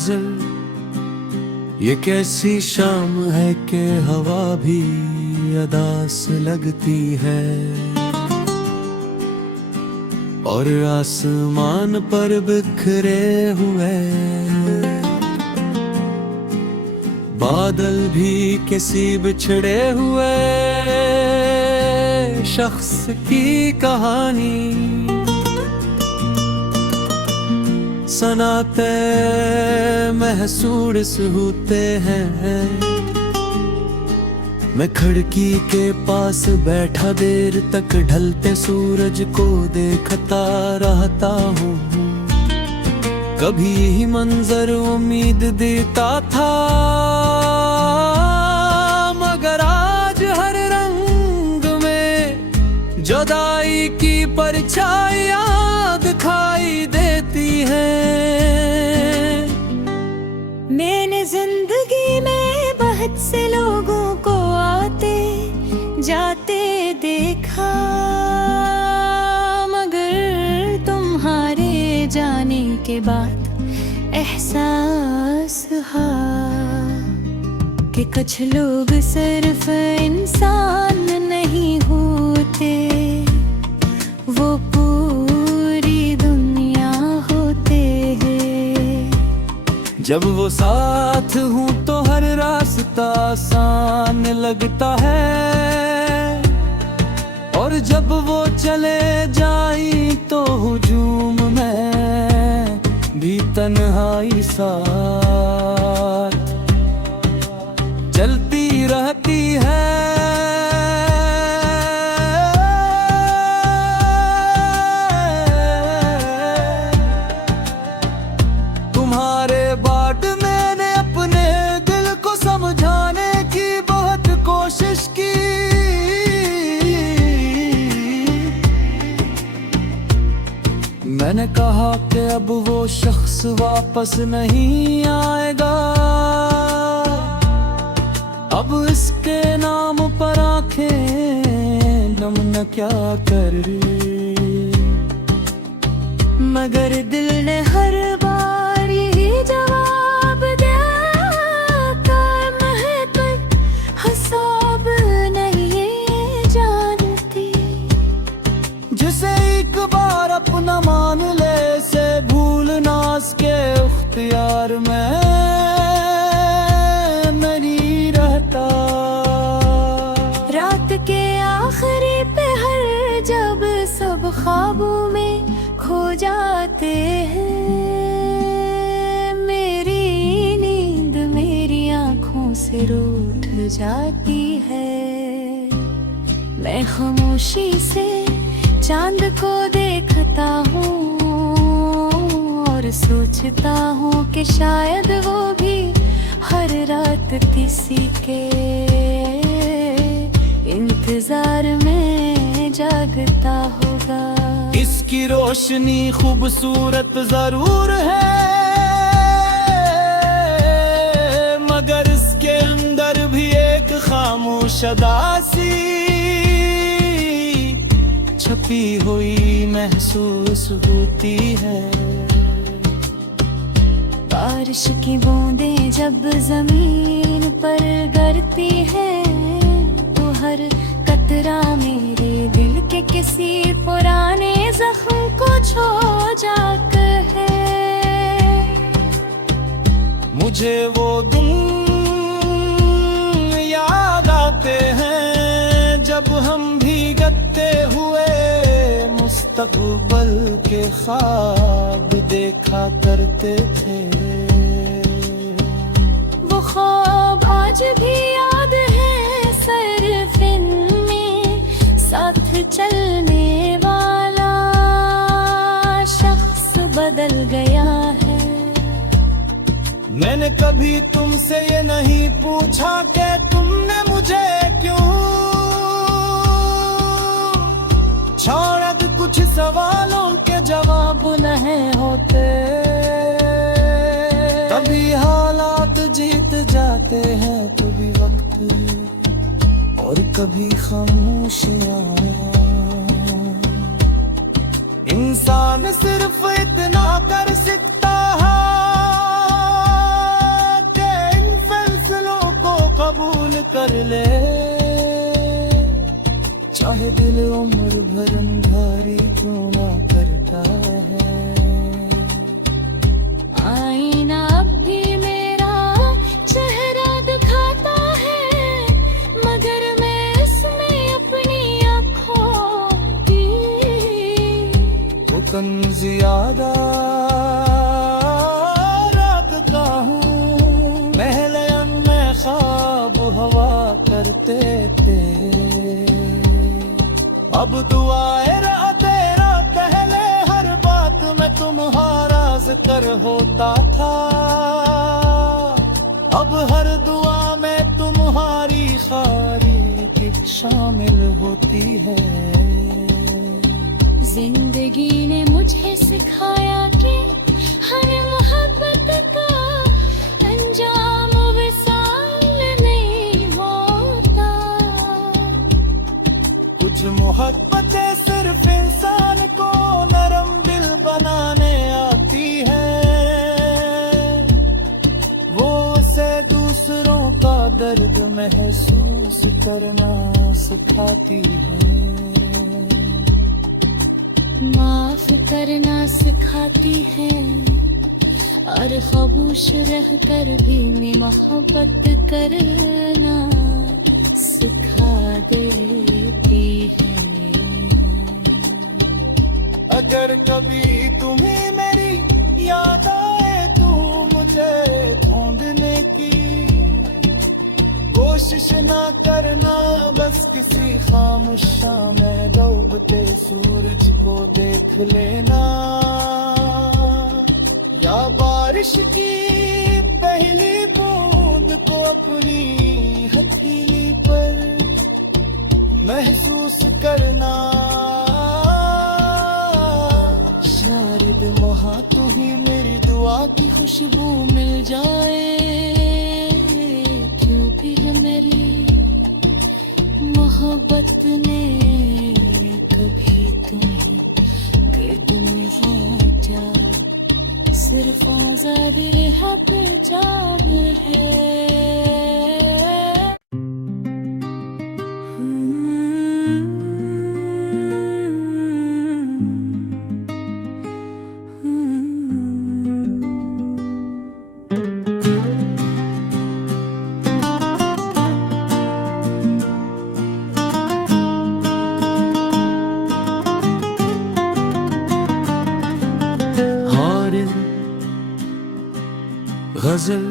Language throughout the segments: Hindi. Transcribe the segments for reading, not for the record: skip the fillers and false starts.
नजर, ये कैसी शाम है कि हवा भी अदास लगती है और आसमान पर बिखरे हुए बादल भी किसी बिछड़े हुए शख्स की कहानी सनाते महसूस होते हैं। मैं खिड़की के पास बैठा देर तक ढलते सूरज को देखता रहता हूँ। कभी यही मंजर उम्मीद देता था, मगर आज हर रंग में जुदाई की परछाइयाँ दिखाई देती हैं। मैंने जिंदगी में बहुत से लोगों को आते जाते देखा, मगर तुम्हारे जाने के बाद एहसास हुआ कि कुछ लोग सिर्फ इंसान नहीं होते, वो पूरी दुनिया होते हैं। जब वो साथ हूँ तो हर रास्ता आसान लगता है, और जब वो चले जाई तो हुजूम में भी तन्हाई साथ चलती रहती है। तुम्हारे बाद मैंने अपने दिल को समझाने की बहुत कोशिश की, मैंने कहा कि अब वो शख्स वापस नहीं आएगा, अब इसके नाम पर आंखें नम न क्या कर, मगर दिल ने हर बार यही जवाब दिया, मैं तो हिसाब नहीं जानती। जिसे एक बार अपना मान ले से भूलना उसके इख्तियार में नहीं रहता। रात के आखिरी पहर जब सब ख्वाबों में खो जाते हैं, मेरी नींद मेरी आँखों से रूठ जाती है। मैं खामोशी से चांद को देखता हूँ और सोचता हूँ कि शायद वो भी हर रात किसी के इंतजार में जागता होगा। इसकी रोशनी खूबसूरत जरूर है, मगर इसके अंदर भी एक खामोश अदासी छपी हुई महसूस होती है। बारिश की बूंदें जब जमीन पर गिरती है तो हर कतरा मेरे दिल के किसी पुराने जख्म को छू जाकर है। मुझे वो दिन याद आते हैं जब हम भीगते हुए मुस्तकबिल के ख्वाब देखा करते थे। वो ख्वाब आज भी याद है, सिर्फ इनमें साथ चलने वाला शख्स बदल गया है। मैंने कभी तुमसे ये नहीं पूछा कि तुमने मुझे क्यों छोड़ा। कुछ सवालों के जवाब नहीं होते, कभी हालात जीत जाते हैं, कभी वक्त और कभी खामोशियां। इंसान सिर्फ इतना कर सकता है कर ले, चाहे दिल उम्र भर अंधारी क्यों ना करता है। आईना अब भी मेरा चेहरा दिखाता है, मगर मैं इसमें अपनी आँखों की वो कंज़ यादा रात का हूँ, महले में ख्वाब हवा करते थे। अब दुआए रहा तेरा पहले हर बात में तुम्हारा जिक्र होता था, अब हर दुआ में तुम्हारी खारी की शामिल होती है। जिंदगी ने मुझे सिखाया कि हर मोहब्बत का अंजाम विसाल नहीं होता। कुछ मोहब्बतें सिर्फ इंसान को नरम दिल बनाने आती है, वो उसे दूसरों का दर्द महसूस करना सिखाती है। माफ करना सिखाती है और खामोश रहकर भी मोहब्बत करना सिखा देती है। अगर कभी तुम्हें मेरी याद आए तो मुझे ढूंढने की कोशिश ना करना, बस किसी खामोश में डूबते सूरज को देख लेना, या बारिश की पहली बूंद को अपनी हथेली पर महसूस करना। शायद वहाँ तुम्हें मेरी दुआ की खुशबू मिल जाए, क्यों भी है मेरी मोहब्बत ने कभी तुम्हें गिरद में जा, सिर्फ आजाद रहा पहचान है। गजल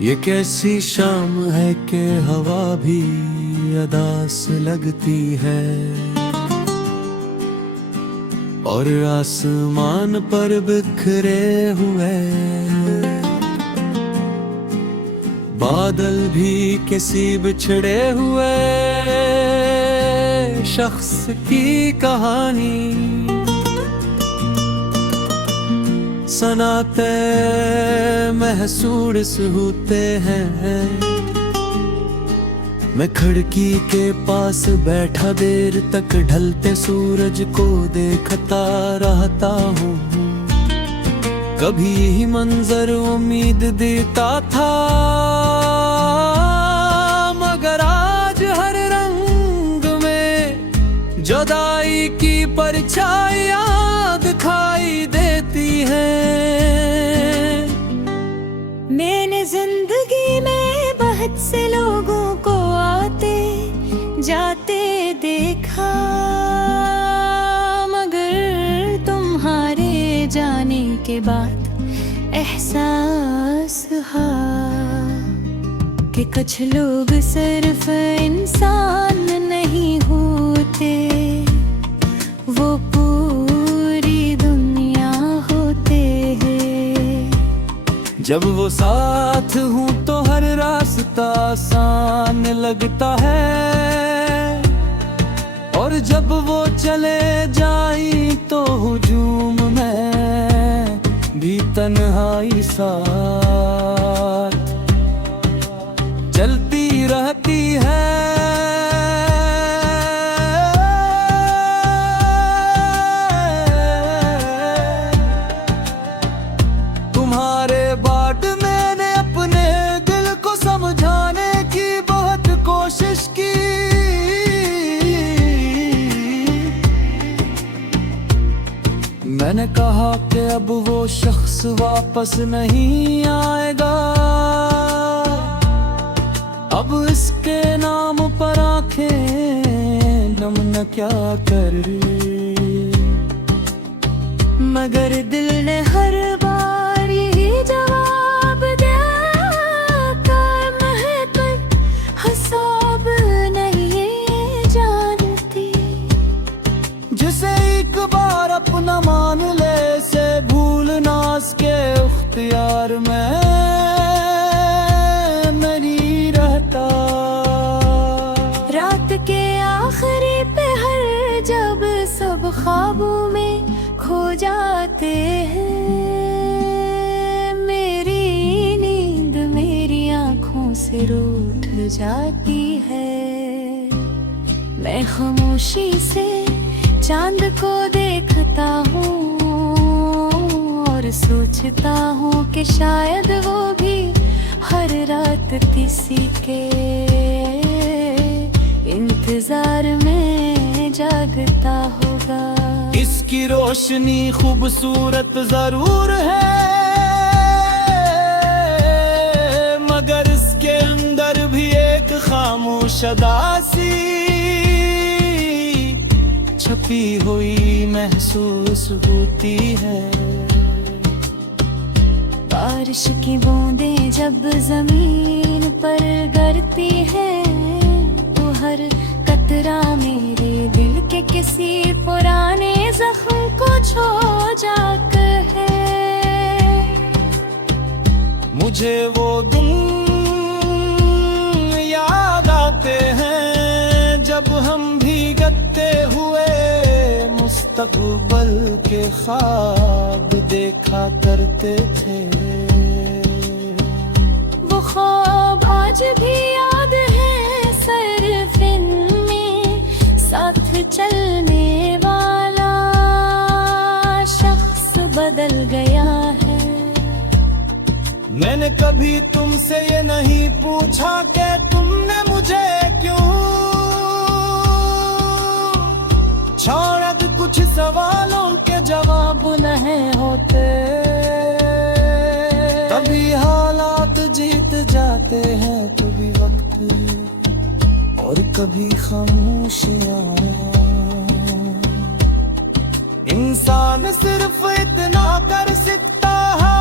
ये कैसी शाम है कि हवा भी अदास लगती है, और आसमान पर बिखरे हुए बादल भी किसी बिछड़े हुए शख्स की कहानी सनाते महसूस होते हैं। मैं खिड़की के पास बैठा देर तक ढलते सूरज को देखता रहता हूँ, कभी यही मंजर उम्मीद देता था, मगर आज हर रंग में जुदाई की परछाइयाँ दिखाई देती है। मैंने जिंदगी में बहुत से लोगों को आते जाते देखा, मगर तुम्हारे जाने के बाद एहसास हुआ कि कुछ लोग सिर्फ इंसान नहीं होते, वो पूरी दुनिया होते हैं। जब वो साथ हूँ तो हर रास्ता आसान लगता है, और जब वो चले जाई तो हुजूम में भी तन्हाई साथ चलती रहती है। तुम्हारे बाट मैंने अपने दिल को समझाने की मैंने कहा कि अब वो शख्स वापस नहीं आएगा, अब इसके नाम पर आंखें नम न क्या कर, मगर दिल ने हर बार यही जवाब दिया कर मैं तो हिसाब नहीं जानती। जिसे एक बार अपना मान ले से भूलना उसके इख्तियार में नहीं रहता। रात के आखिरी पहर जब सब ख्वाबों में खो जाते हैं, मेरी नींद मेरी आँखों से रूठ जाती है। मैं खामोशी से चांद को देखता हूँ और सोचता हूँ कि शायद वो भी हर रात किसी के इंतजार में जागता होगा। इसकी रोशनी खूबसूरत जरूर है, मगर इसके अंदर भी एक खामोश अदासी छपी हुई महसूस होती है। बारिश की बूंदें जब जमीन पर गिरती है तो हर कतरा मेरे दिल के किसी पुराने जख्म को छू जाकर है। मुझे वो दिन याद आते हैं जब हम भीगते हुए मुस्तकबिल के ख्वाब देखा करते थे। वो ख्वाब आज भी याद है, सिर्फ इनमें साथ चलने वाला शख्स बदल गया है। मैंने कभी तुमसे ये नहीं पूछा कि तुमने मुझे क्यों छोड़ा, कुछ सवालों के जवाब नहीं होते। कभी हालात जीत जाते हैं, कभी वक्त और कभी खामोशियां। इंसान सिर्फ इतना कर सकता है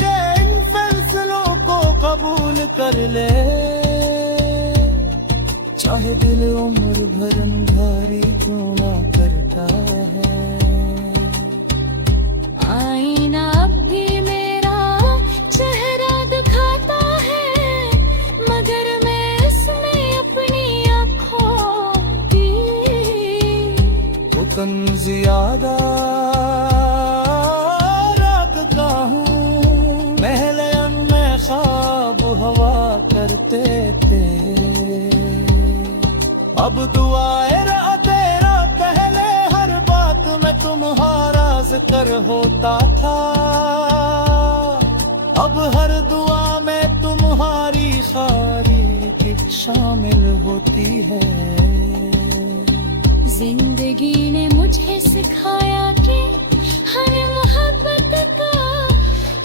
कि इन फैसलों को कबूल कर ले, चाहे दिल उम्र भर अंधारी क्यों ना करता है। आईना अब भी मेरा चेहरा दिखाता है, मगर मैं इसमें अपनी आँखों की तो कंज़ यादा रखता हूँ। महले में ख्वाब हवा करते थे, अब दुआए तेरा पहले हर बात में तुम्हारा जिक्र होता था। अब हर दुआ में तुम्हारी खारी शामिल होती है। जिंदगी ने मुझे सिखाया कि हर मोहब्बत का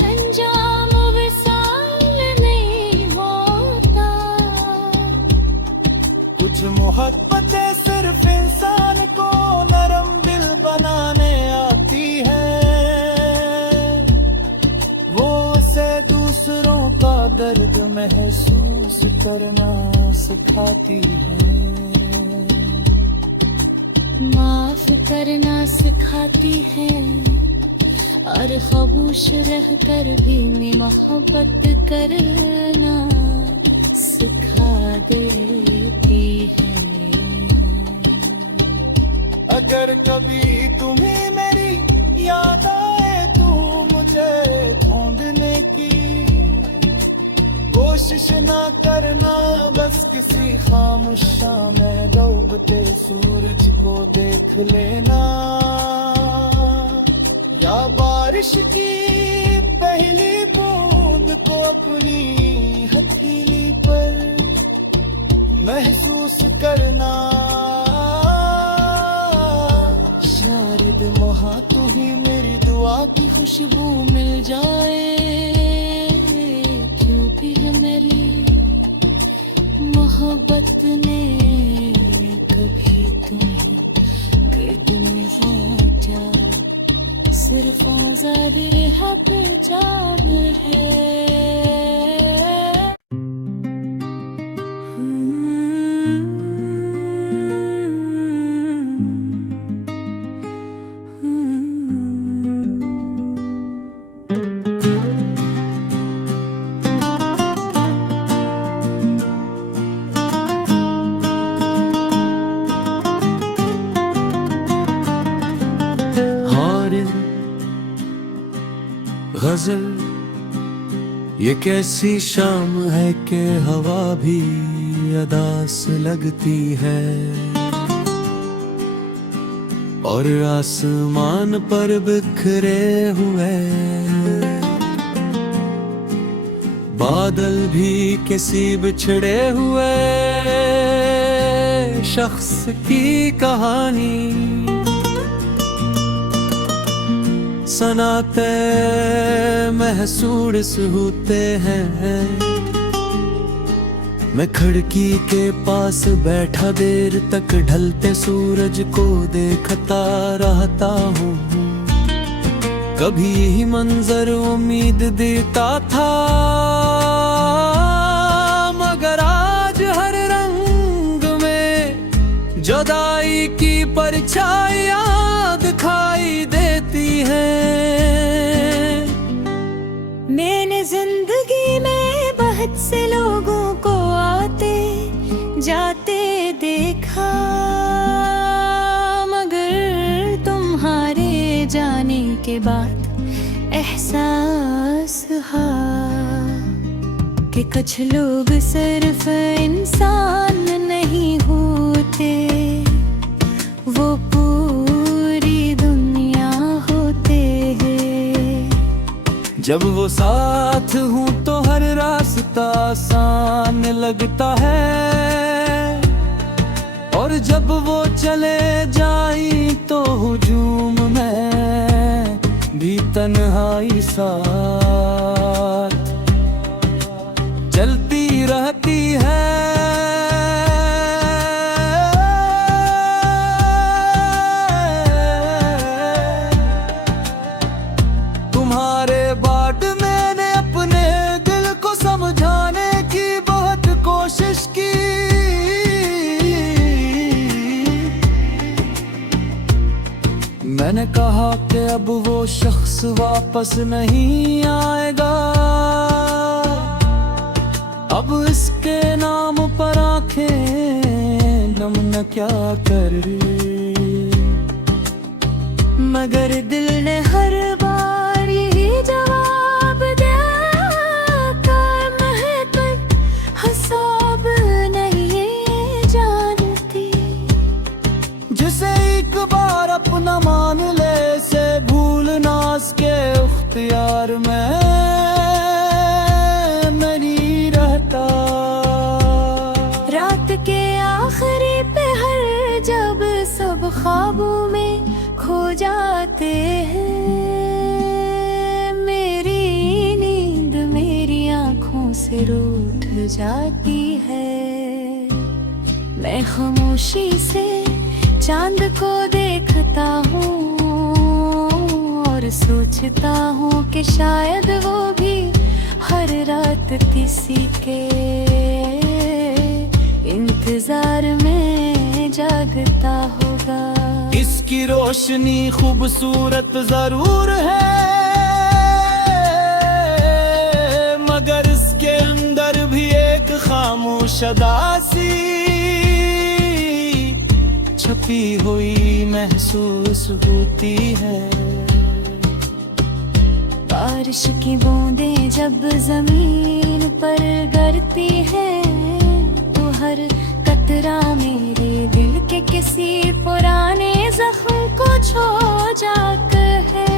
अंजाम विसाल नहीं होता। कुछ मोहब्बतें सिर्फ इंसान को नरम दिल बनाने आती है, वो उसे दूसरों का दर्द महसूस करना सिखाती है, माफ करना सिखाती है और खामोश रहकर भी मोहब्बत करना सिखा देती है। अगर कभी तुम्हें मेरी याद आए तो मुझे ढूंढने की कोशिश ना करना, बस किसी खामोश में डूबते सूरज को देख लेना, या बारिश की पहली बूंद को अपनी हथेली पर महसूस करना। शायद तू ही मेरी दुआ की खुशबू मिल जाए, क्यों भी है मेरी मोहब्बत ने कभी तुम्हें गिरद में जा, सिर्फ आजाद रहा जाब है। गजल ये कैसी शाम है कि हवा भी अदास लगती है, और आसमान पर बिखरे हुए बादल भी किसी बिछड़े हुए शख्स की कहानी सनाते महसूस होते हैं। मैं खिड़की के पास बैठा देर तक ढलते सूरज को देखता रहता हूँ। कभी यही मंजर उम्मीद देता था, मगर आज हर रंग में जुदाई की परछाइयाँ दिखाई देती है। मैंने जिंदगी में बहुत से लोगों को आते जाते देखा, मगर तुम्हारे जाने के बाद एहसास हुआ कि कुछ लोग सिर्फ इंसान नहीं होते, वो पूरी दुनिया होते हैं। जब वो साथ हूँ तो हर रास्ता आसान लगता है, और जब वो चले जाई तो हुजूम में भी तन्हाई साथ चलती रहती है। तुम्हारे बाद मैंने अपने दिल को समझाने की बहुत कोशिश की, मैंने कहा कि अब वो शख्स वापस नहीं आएगा, अब इसके नाम पर आंखें नम न क्या कर, मगर दिल ने हर बार यही जवाब दिया कर मैं तक हिसाब नहीं जानती। जिसे एक बार अपना मान ले से भूलना उसके इख्तियार में नहीं रहता। रात के आखिरी पहर जब सब ख्वाबों में खो जाते हैं, मेरी नींद मेरी आँखों से रूठ जाती है। मैं खामोशी से चांद को देखता हूँ और सोचता हूँ कि शायद वो भी हर रात किसी के इंतजार में जागता होगा। इसकी रोशनी खूबसूरत जरूर है, मगर इसके अंदर भी एक खामोश अदासी छपी हुई महसूस होती है। बारिश की बूंदें जब जमीन पर गिरती है तो हर कतरा मेरे दिल के किसी पुराने जख्म को छू जाकर है।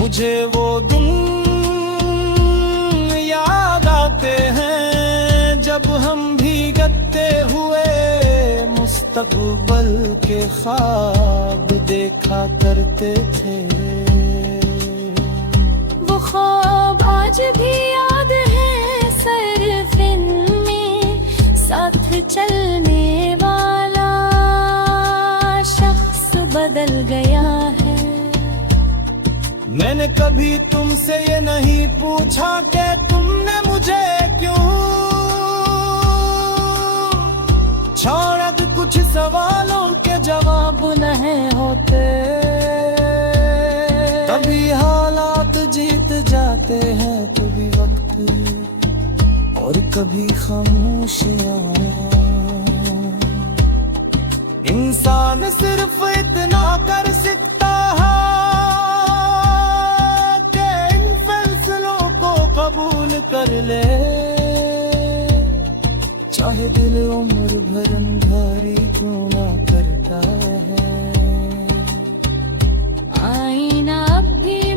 मुझे वो दिन याद आते हैं जब हम भीगते हुए मुस्तकबल के ख्वाब देखा करते थे। वो ख्वाब आज भी याद है सरफिन में, साथ चलने वाला शख्स बदल गया है। मैंने कभी तुमसे ये नहीं पूछा कि तुमने मुझे क्यों छोड़ा। कुछ सवालों के जवाब नहीं होते, कभी हालात जीत जाते हैं, कभी वक्त और कभी खामोशियां। इंसान सिर्फ इतना कर सकता है कि इन फैसलों को कबूल कर ले, चाहे दिल उम्र भर अंधारी क्यों ना करता है। आईना अब भी